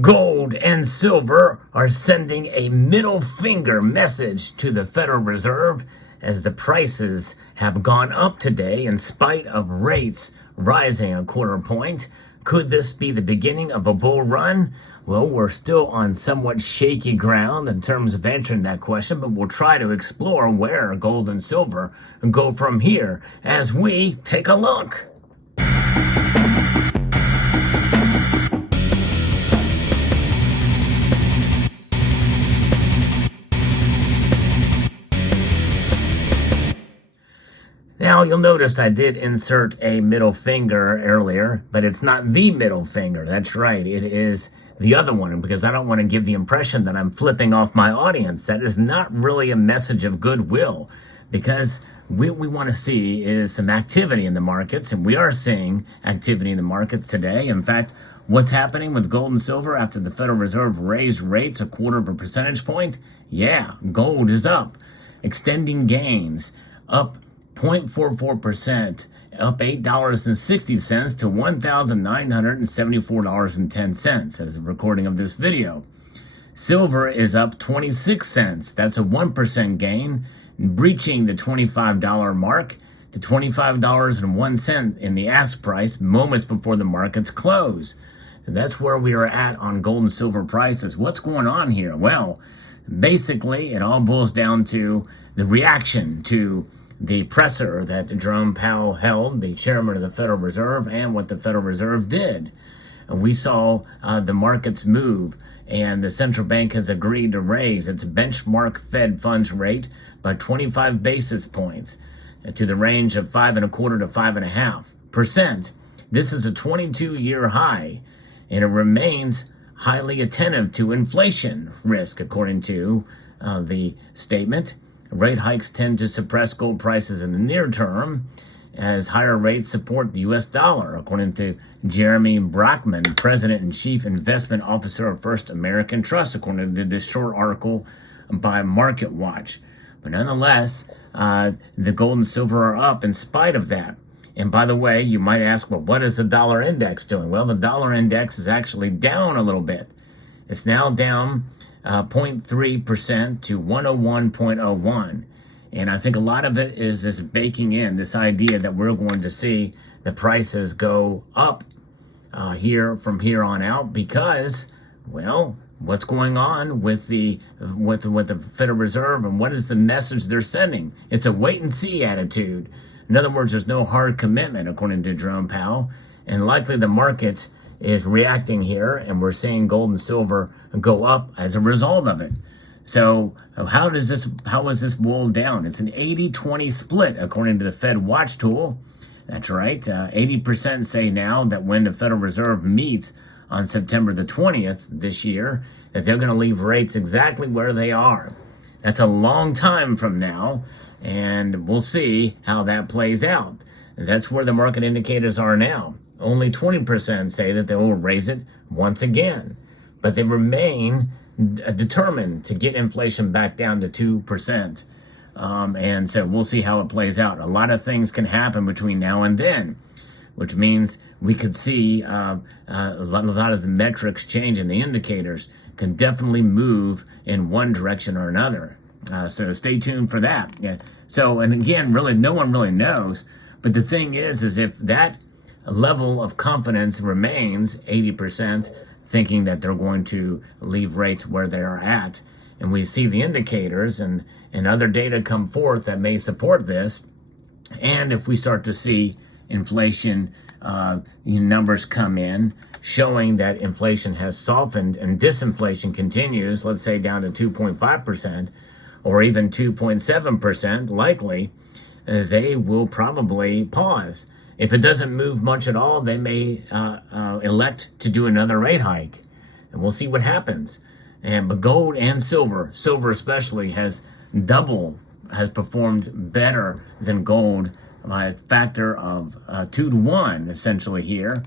Gold and silver are sending a middle finger message to the Federal Reserve as the prices have gone up today in spite of rates rising a quarter point. Could this be the beginning of a bull run? Well, we're still on somewhat shaky ground in terms of answering that question, but we'll try to explore where gold and silver go from here as we take a look. Now, you'll notice I did insert a middle finger earlier, but it's not the middle finger. That's right. It is the other one, because I don't want to give the impression that I'm flipping off my audience. That is not really a message of goodwill, because what we want to see is some activity in the markets, and we are seeing activity in the markets today. In fact, what's happening with gold and silver after the Federal Reserve raised rates a quarter of a percentage point? Yeah, gold is up, extending gains, up 0.44%, up $8.60 to $1,974.10 as of recording of this video. Silver is up 26 cents. That's a 1% gain, breaching the $25 mark to $25.01 in the ask price moments before the markets close. So that's where we are at on gold and silver prices. What's going on here? Well, basically, it all boils down to the reaction to the presser that Jerome Powell held, the chairman of the Federal Reserve, and what the Federal Reserve did. And we saw the markets move, and the central bank has agreed to raise its benchmark Fed funds rate by 25 basis points to the range of 5.25% to 5.5%. This is a 22-year high, and it remains highly attentive to inflation risk, according to the statement. Rate hikes tend to suppress gold prices in the near term as higher rates support the U.S. dollar, according to Jeremy Brockman, President and Chief Investment Officer of First American Trust, according to this short article by MarketWatch. But nonetheless, the gold and silver are up in spite of that. And by the way, you might ask, well, what is the dollar index doing? Well, the dollar index is actually down a little bit. It's now down 0.3% to 101.01. And I think a lot of it is this baking in, this idea that we're going to see the prices go up here from here on out because, well, what's going on with the Federal Reserve and what is the message they're sending? It's a wait and see attitude. In other words, there's no hard commitment, according to Jerome Powell, and likely the market is reacting here, and we're seeing gold and silver go up as a result of it. So how is this boiled down? It's an 80-20 split, according to the Fed Watch tool. That's right. 80% say now that when the Federal Reserve meets on September the 20th this year, that they're going to leave rates exactly where they are. That's a long time from now, and we'll see how that plays out. That's where the market indicators are now. Only 20% say that they will raise it once again, but they remain determined to get inflation back down to 2%. And so we'll see how it plays out. A lot of things can happen between now and then, which means we could see a lot of the metrics change, and the indicators can definitely move in one direction or another. So stay tuned for that. Yeah. So, and again, really, no one really knows. But the thing is if that level of confidence remains 80%, thinking that they're going to leave rates where they are at, and we see the indicators and other data come forth that may support this, and if we start to see inflation numbers come in showing that inflation has softened and disinflation continues, let's say down to 2.5% or even 2.7%, likely they will probably pause. If it doesn't move much at all, they may elect to do another rate hike, and we'll see what happens. But gold and silver especially, has performed better than gold by a factor of 2 to 1, essentially here,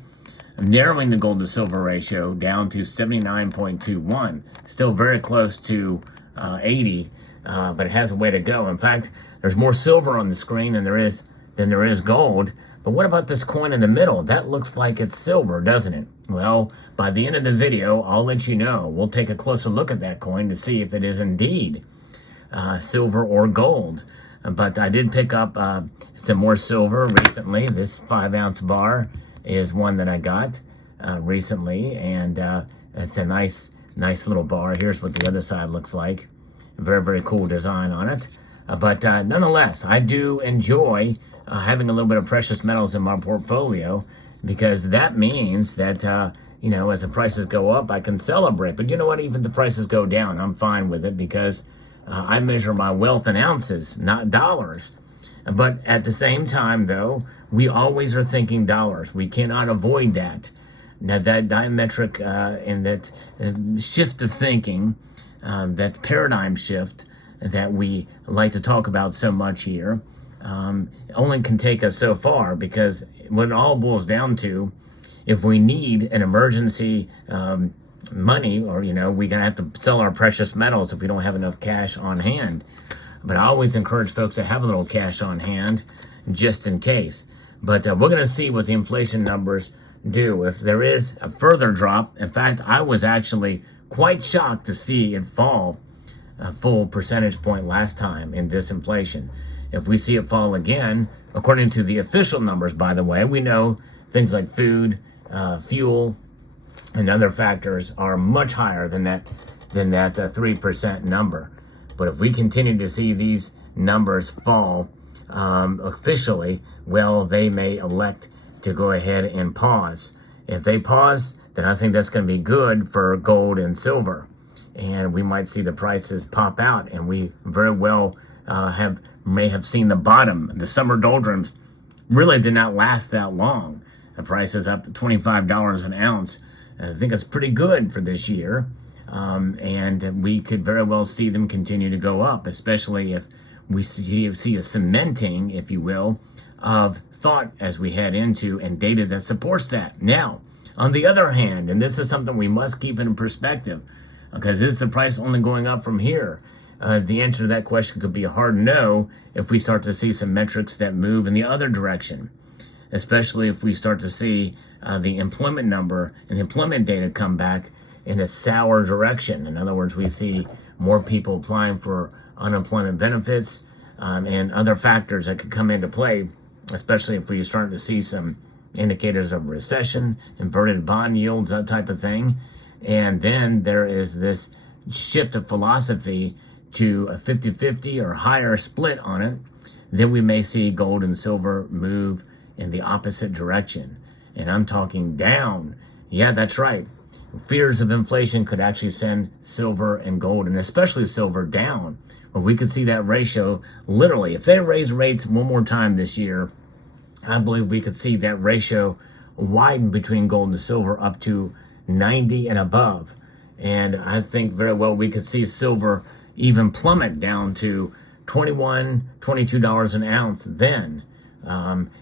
narrowing the gold to silver ratio down to 79.21. Still very close to 80, but it has a way to go. In fact, there's more silver on the screen than there is gold. But what about this coin in the middle? That looks like it's silver, doesn't it? Well, by the end of the video, I'll let you know. We'll take a closer look at that coin to see if it is indeed silver or gold. But I did pick up some more silver recently. This 5-ounce bar is one that I got recently, and it's a nice little bar. Here's what the other side looks like. Very, very cool design on it. But nonetheless, I do enjoy having a little bit of precious metals in my portfolio, because that means that, you know, as the prices go up, I can celebrate. But you know what? Even if the prices go down, I'm fine with it, because I measure my wealth in ounces, not dollars. But at the same time, though, we always are thinking dollars. We cannot avoid that. Now, that diametric and that shift of thinking, that paradigm shift that we like to talk about so much here, only can take us so far, because what it all boils down to, if we need an emergency money, or, you know, we're going to have to sell our precious metals if we don't have enough cash on hand. But I always encourage folks to have a little cash on hand just in case. But we're going to see what the inflation numbers do. If there is a further drop, in fact, I was actually quite shocked to see it fall a full percentage point last time in disinflation. If we see it fall again, according to the official numbers, by the way, we know things like food, fuel, and other factors are much higher than that 3% number. But if we continue to see these numbers fall officially, well, they may elect to go ahead and pause. If they pause, then I think that's going to be good for gold and silver. And we might see the prices pop out, and we very well may have seen the bottom. The summer doldrums really did not last that long. The price is up to $25 an ounce. I think it's pretty good for this year. And we could very well see them continue to go up, especially if we see a cementing, if you will, of thought as we head into, and data that supports that. Now, on the other hand, and this is something we must keep in perspective, because is the price only going up from here? The answer to that question could be a hard no if we start to see some metrics that move in the other direction, especially if we start to see the employment number and the employment data come back in a sour direction. In other words, we see more people applying for unemployment benefits and other factors that could come into play, especially if we start to see some indicators of recession, inverted bond yields, that type of thing. And then there is this shift of philosophy to a 50-50 or higher split on it. Then we may see gold and silver move in the opposite direction. And I'm talking down. Yeah, that's right. Fears of inflation could actually send silver and gold, and especially silver, down. Well, we could see that ratio literally. If they raise rates one more time this year, I believe we could see that ratio widen between gold and silver up to 90 and above. And I think very well we could see silver even plummet down to $21, $22 an ounce then,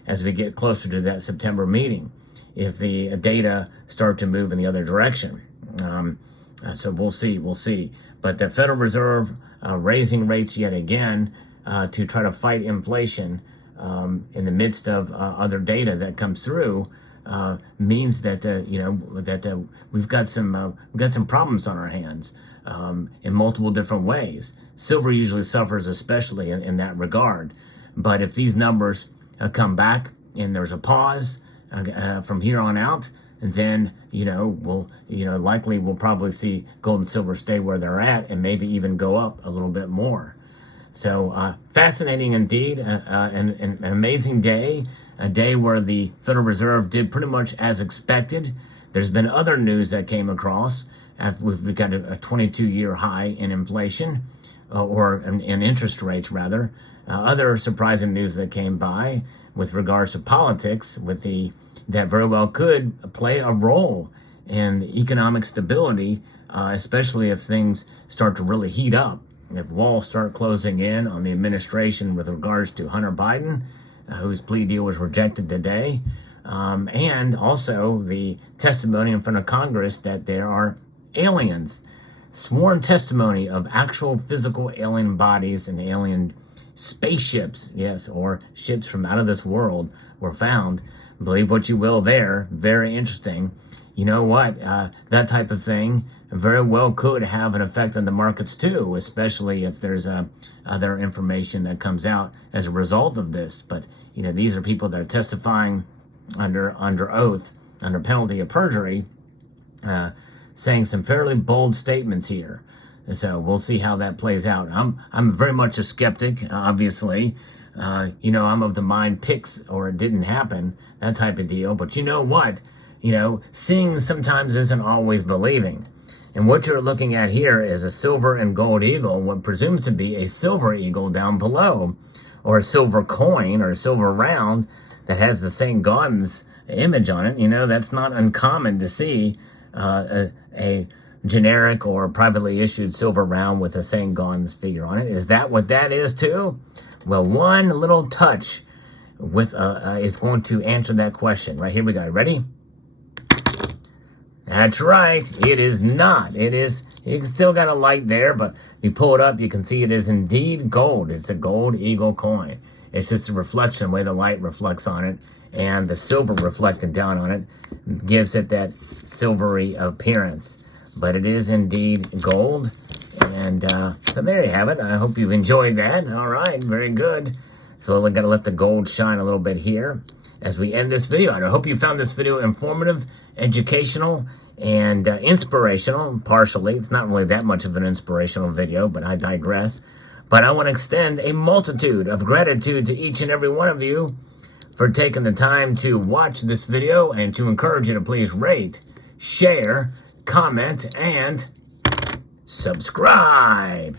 as we get closer to that September meeting, if the data start to move in the other direction. So we'll see. But the Federal Reserve raising rates yet again to try to fight inflation in the midst of other data that comes through means that we've got some problems on our hands in multiple different ways. Silver usually suffers especially in that regard. But if these numbers come back and there's a pause from here on out, then we'll probably see gold and silver stay where they're at and maybe even go up a little bit more. So fascinating indeed, an amazing day, a day where the Federal Reserve did pretty much as expected. There's been other news that came across. We've got a 22-year high in inflation, or in interest rates rather. Other surprising news that came by with regards to politics, that very well could play a role in economic stability, especially if things start to really heat up. If walls start closing in on the administration with regards to Hunter Biden, whose plea deal was rejected today, and also the testimony in front of Congress that there are aliens, sworn testimony of actual physical alien bodies and alien spaceships, yes, or ships from out of this world were found. Believe what you will there. Very interesting. You know what? That type of thing very well could have an effect on the markets too, especially if there's other information that comes out as a result of this. But, these are people that are testifying under oath, under penalty of perjury, saying some fairly bold statements here. So we'll see how that plays out. I'm very much a skeptic, obviously. I'm of the mind pics or it didn't happen, that type of deal. But you know what? Seeing sometimes isn't always believing. And what you're looking at here is a silver and gold eagle, what presumes to be a silver eagle down below, or a silver coin or a silver round that has the St. Gaudens image on it. That's not uncommon to see a generic or privately issued silver round with a St. Gaudens figure on it. Is that what that is too? Well, one little touch with is going to answer that question. Right, here we go. Ready? That's right. It is not. It is. You still got a light there, but you pull it up, you can see it is indeed gold. It's a gold eagle coin. It's just a reflection, the way the light reflects on it, and the silver reflecting down on it gives it that silvery appearance. But it is indeed gold. And so there you have it. I hope you've enjoyed that. All right, very good. So we're going to let the gold shine a little bit here as we end this video. And I hope you found this video informative, educational, and inspirational, partially. It's not really that much of an inspirational video, but I digress. But I want to extend a multitude of gratitude to each and every one of you for taking the time to watch this video, and to encourage you to please rate, share, comment, and subscribe.